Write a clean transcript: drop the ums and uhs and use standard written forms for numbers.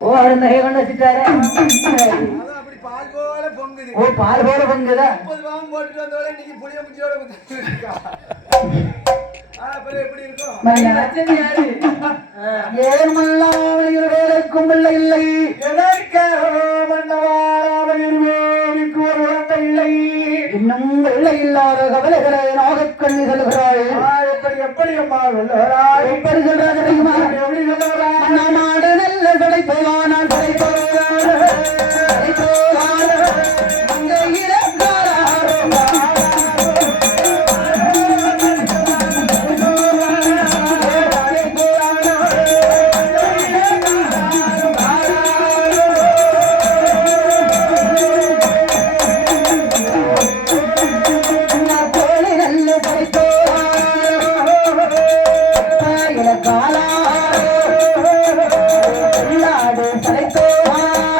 ஓ அருந்தகை கொண்டு வச்சுட்டாரு. அப்படி பால் போல பொங்குது. ஓ பால் போல பொங்குதா? 30 பாவம் போட்டுட்டு வந்தவளே நீங்க புளிய முச்சியோட இருக்கா. அப்புறம் எப்படி இருக்கும்? லட்சுமி யாரு? ஏமல்லாமல் வேலைக்கும் பிள்ளை இல்லை. எதற்கோ மன்னவாராமல் வேலைக்கு ஒரு குழந்தை இல்லை. இன்னும் வெள்ளை இல்லாத கவலைகளை நாகக் கண்ணி செல்கிறாள். எப்படி எப்படி அம்மா சொல்லுகிறாள்? எப்படி சொல்றாங்க தெரியுமா? எப்படி சொல்லுகிறாள்? நாடு நல்ல கடை போவானால் கடை போவான் அங்கே காலா சடைத்தோ